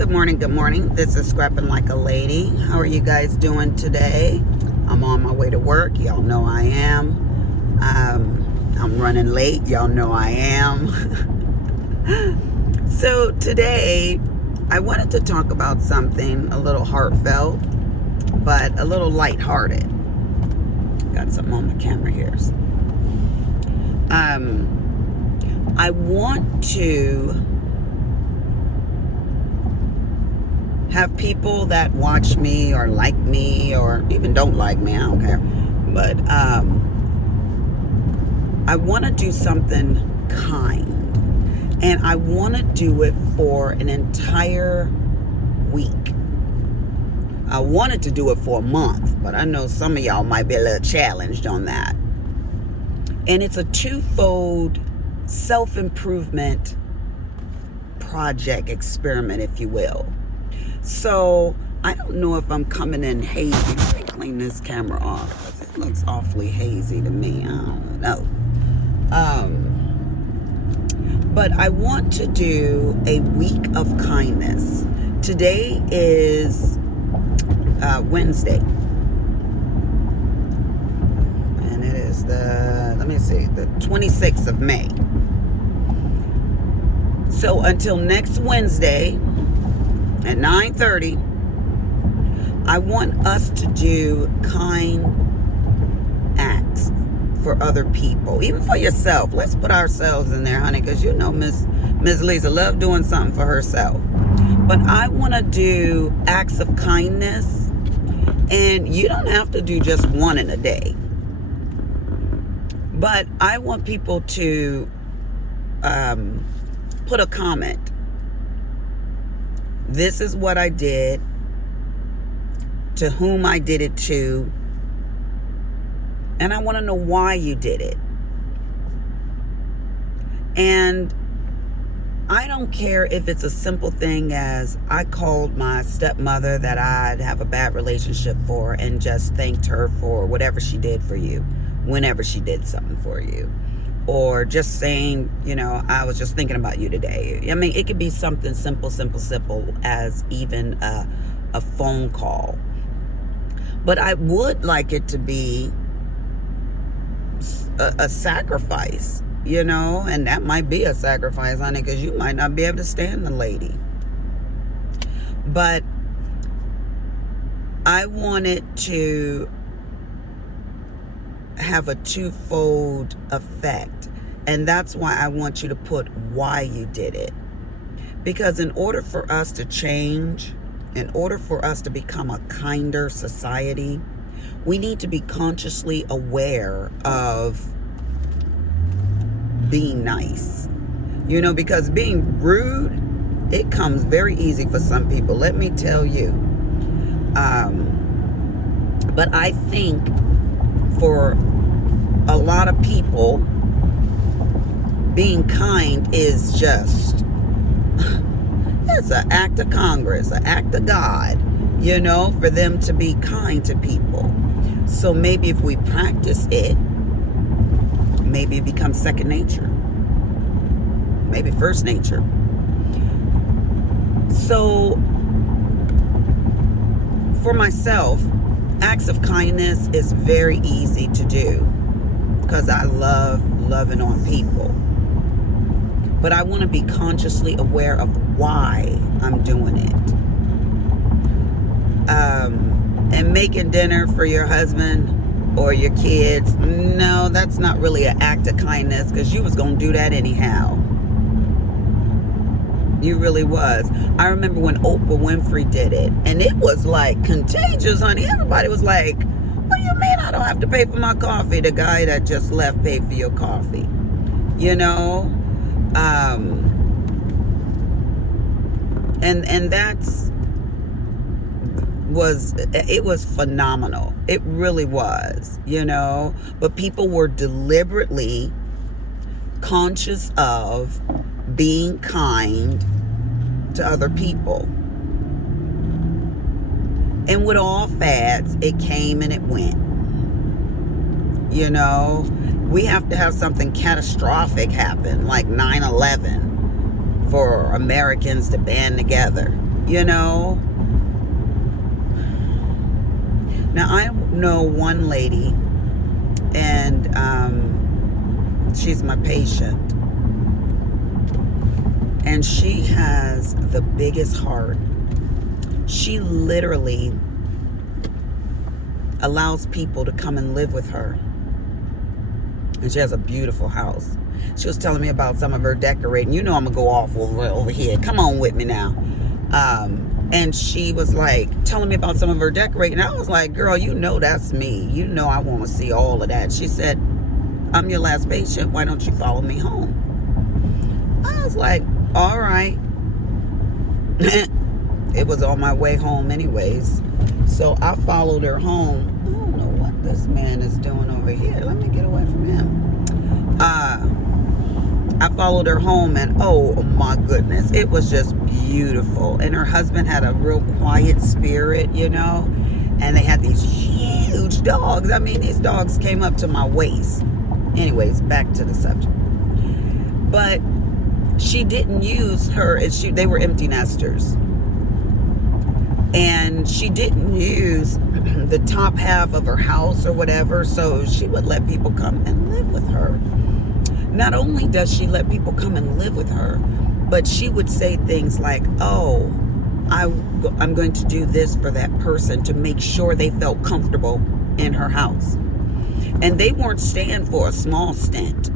Good morning, good morning. This is Scrapping Like a Lady. How are you guys doing today? I'm on my way to work. Y'all know I am. I'm running late. Y'all know I am. So today, I wanted to talk about something a little heartfelt, but a little lighthearted. Got something on the camera here. I want to have people that watch me or like me or even don't like me, I don't care. But I want to do something kind. And I want to do it for an entire week. I wanted to do it for a month, but I know some of y'all might be a little challenged on that. And it's a twofold self-improvement project, experiment, if you will. So I don't know if I'm coming in hazy. Let me clean this camera off because it looks awfully hazy to me. I don't know. But I want to do a week of kindness. Today is Wednesday. And it is the 26th of May. So until next Wednesday at 9:30, I want us to do kind acts for other people, even for yourself. Let's put ourselves in there, honey, because you know Miss Lisa love doing something for herself. But I want to do acts of kindness, and you don't have to do just one in a day. But I want people to put a comment. This is what I did, to whom I did it to, and I want to know why you did it. And I don't care if it's a simple thing as I called my stepmother that I'd have a bad relationship for and just thanked her for whatever she did for you, whenever she did something for you. Or just saying, you know, I was just thinking about you today. I mean, it could be something simple as even a phone call. But I would like it to be a sacrifice, you know, and that might be a sacrifice, honey, because you might not be able to stand the lady. But I wanted to have a twofold effect, and that's why I want you to put why you did it. Because in order for us to change, in order for us to become a kinder society, we need to be consciously aware of being nice. You know, because being rude, it comes very easy for some people, let me tell you. But I think for a lot of people, being kind is just, it's an act of Congress, an act of God, you know, for them to be kind to people. So maybe if we practice it, maybe it becomes second nature, maybe first nature. So for myself, acts of kindness is very easy to do because I love loving on people. But I want to be consciously aware of why I'm doing it. And making dinner for your husband or your kids, no, that's not really an act of kindness because you was going to do that anyhow. You really was. I remember when Oprah Winfrey did it, and it was like contagious, honey. Everybody was like, what do you mean I don't have to pay for my coffee? The guy that just left paid for your coffee. You know? And that's it was phenomenal. It really was, you know? But people were deliberately conscious of being kind to other people. And with all fads, it came and it went. You know, we have to have something catastrophic happen, like 9/11, for Americans to band together. you know. Now, I know one lady, and she's my patient, and she has the biggest heart. She literally allows people to come and live with her, and she has a beautiful house. She was telling me about some of her decorating. You know I'm gonna go off over here. Come on with me now. And she was like telling me about some of her decorating. I was like, girl, you know that's me. You know I want to see all of that. She said, I'm your last patient. Why don't you follow me home? I was like, all right. It was on my way home anyways. So I followed her home. I don't know what this man is doing over here. Let me get away from him. I followed her home, and oh my goodness, it was just beautiful. And her husband had a real quiet spirit, you know, and they had these huge dogs. I mean, these dogs came up to my waist. Anyways, back to the subject. But she didn't use her, they were empty nesters. And she didn't use the top half of her house or whatever, so she would let people come and live with her. Not only does she let people come and live with her, but she would say things like, oh, I'm going to do this for that person to make sure they felt comfortable in her house. And they weren't staying for a small stint.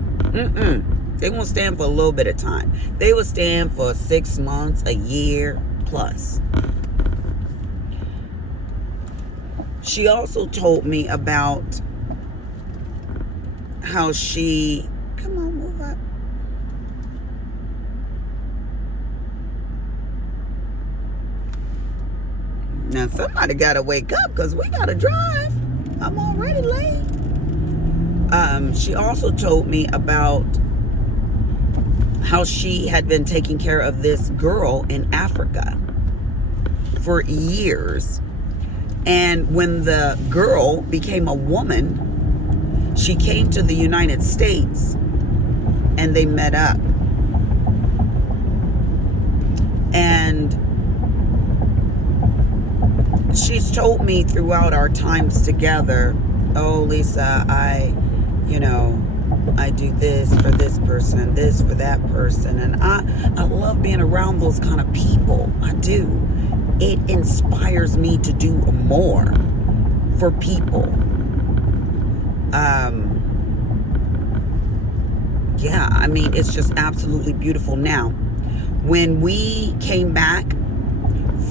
They won't stand for a little bit of time. They would stand for 6 months, a year plus. She also told me about how she... Come on, move up. Now somebody got to wake up because we got to drive. I'm already late. She also told me about how she had been taking care of this girl in Africa for years. And when the girl became a woman, she came to the United States and they met up. And she's told me throughout our times together, oh, Lisa, I do this for this person and this for that person. And I love being around those kind of people. I do. It inspires me to do more for people. Yeah, I mean, it's just absolutely beautiful. Now, when we came back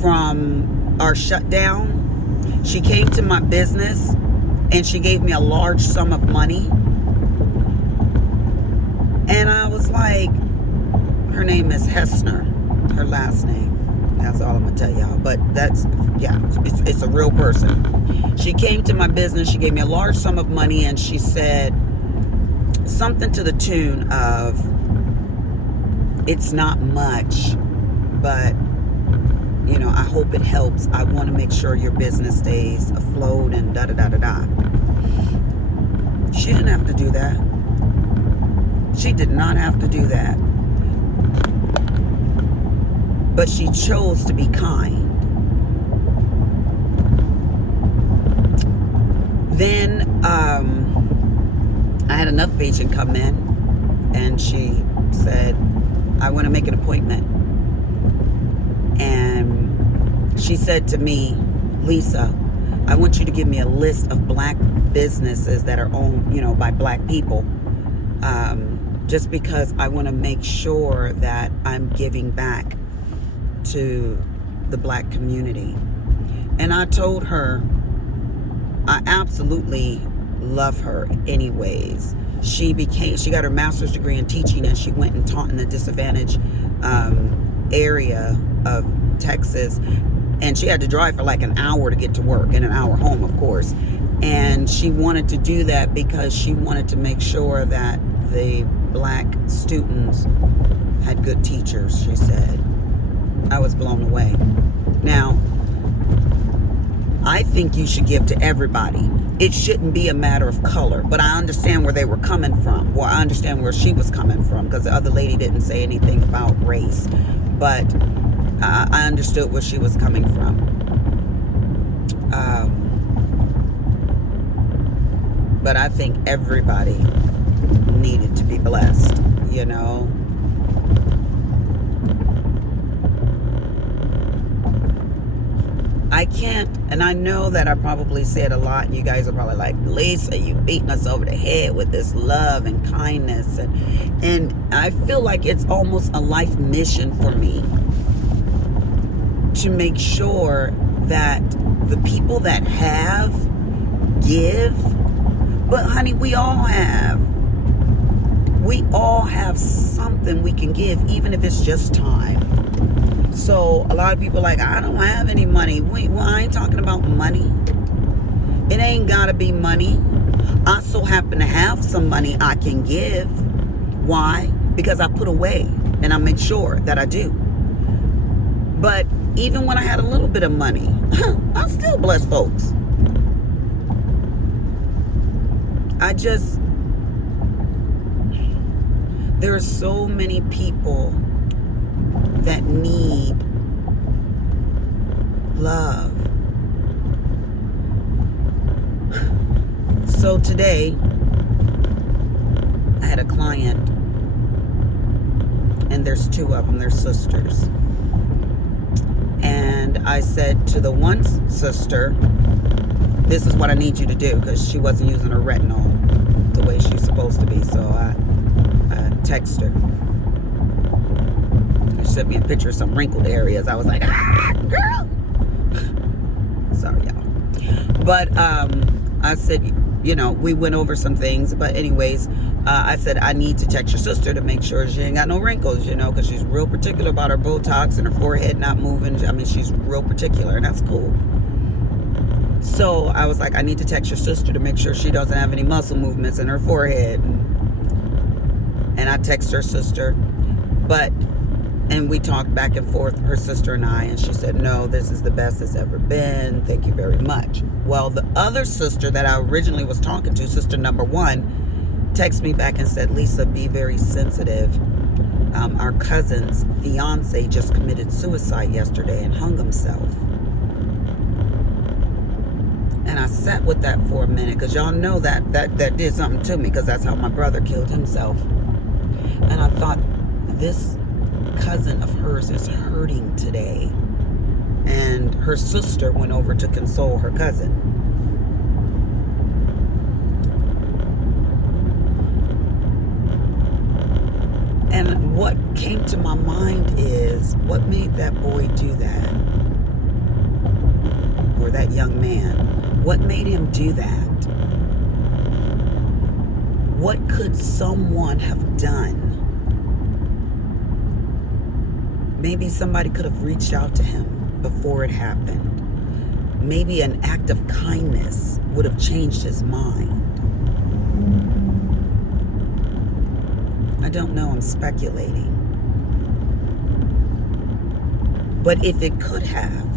from our shutdown, she came to my business and she gave me a large sum of money. And I was like, her name is Hessner, her last name. That's all I'm gonna tell y'all. But that's, yeah, it's a real person. She came to my business, she gave me a large sum of money, and she said something to the tune of, it's not much, but I hope it helps. I want to make sure your business stays afloat and da-da-da-da-da. She didn't have to do that. She did not have to do that. But she chose to be kind. Then I had another patient come in, and she said, I want to make an appointment. And she said to me, Lisa, I want you to give me a list of black businesses that are owned, by black people. Just because I want to make sure that I'm giving back to the black community. And I told her, I absolutely love her anyways. She got her master's degree in teaching, and she went and taught in the disadvantaged area of Texas. And she had to drive for like an hour to get to work and an hour home, of course. And she wanted to do that because she wanted to make sure that the black students had good teachers, she said. I was blown away. Now, I think you should give to everybody. It shouldn't be a matter of color, but I understand where they were coming from. Well, I understand where she was coming from, because the other lady didn't say anything about race. But I understood where she was coming from. But I think everybody needed to be blessed, you know. I can't, and I know that I probably said a lot, and you guys are probably like, Lisa, you beating us over the head with this love and kindness. And I feel like it's almost a life mission for me to make sure that the people that have give. But honey, we all have something we can give, even if it's just time. So a lot of people are like, I don't have any money. Well, I ain't talking about money. It ain't gotta be money. I so happen to have some money I can give. Why? Because I put away, and I make sure that I do. But even when I had a little bit of money, I still bless folks. There are so many people that need love. So today, I had a client, and there's two of them, they're sisters. And I said to the one sister, this is what I need you to do, because she wasn't using her retinol the way she's supposed to be. So I text her. She sent me a picture of some wrinkled areas. I was like, girl. Sorry, y'all. But I said, you know, we went over some things. But anyways, I said, I need to text your sister to make sure she ain't got no wrinkles, you know, because she's real particular about her Botox and her forehead not moving. I mean, she's real particular, and that's cool. So I was like, I need to text your sister to make sure she doesn't have any muscle movements in her forehead. And I text her sister. And we talked back and forth, her sister and I, and she said, no, this is the best it's ever been. Thank you very much. Well, the other sister that I originally was talking to, sister number one, texted me back and said, Lisa, be very sensitive. Our cousin's fiance just committed suicide yesterday and hung himself. And I sat with that for a minute, because y'all know that did something to me, because that's how my brother killed himself. And I thought, this cousin of hers is hurting today. And her sister went over to console her cousin. And what came to my mind is, what made that boy do that? Or that young man? What made him do that? What could someone have done? Maybe somebody could have reached out to him before it happened. Maybe an act of kindness would have changed his mind. I don't know, I'm speculating. But if it could have,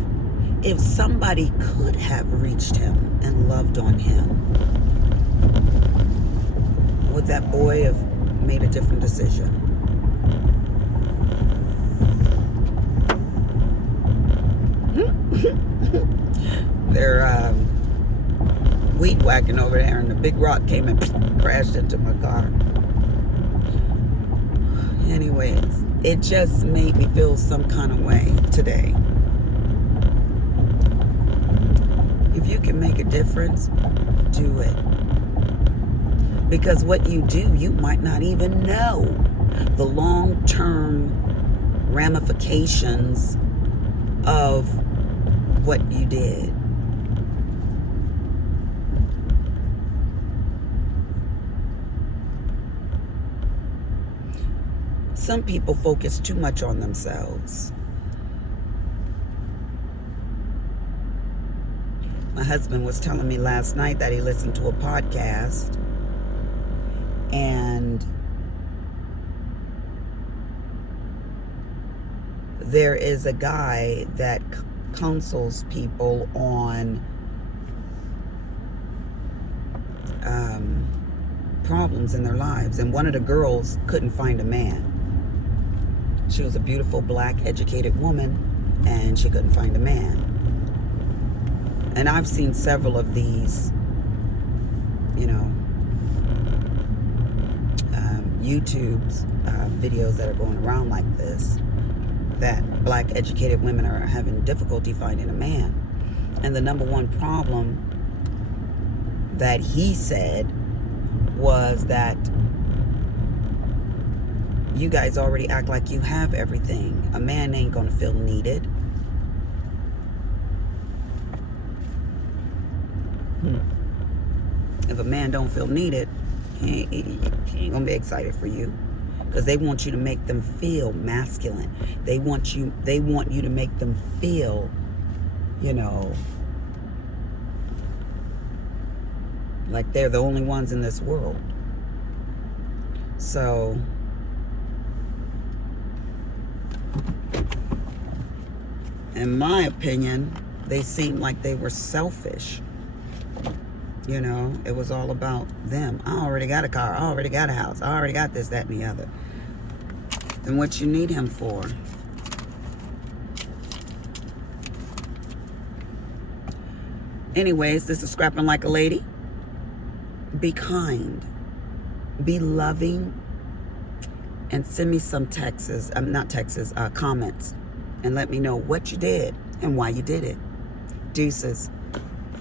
if somebody could have reached him and loved on him, would that boy have made a different decision? They're weed whacking over there, and the big rock came and crashed into my car. Anyways, it just made me feel some kind of way today. If you can make a difference, do it. Because what you do, you might not even know the long-term ramifications of what you did. Some people focus too much on themselves. My husband was telling me last night that he listened to a podcast, and there is a guy that counsels people on problems in their lives, and one of the girls couldn't find a man. She was a beautiful, black, educated woman, and she couldn't find a man. And I've seen several of these, you know, YouTube's videos that are going around like this, that black educated women are having difficulty finding a man. And the number one problem that he said was that you guys already act like you have everything. A man ain't gonna feel needed. If a man don't feel needed, he ain't gonna be excited for you, because they want you to make them feel masculine. They want you to make them feel, you know, like they're the only ones in this world. So in my opinion, they seemed like they were selfish. You know, it was all about them. I already got a car. I already got a house. I already got this, that, and the other. Then what you need him for? Anyways, this is Scrapping Like a Lady. Be kind. Be loving. And send me some comments. And let me know what you did and why you did it. Deuces.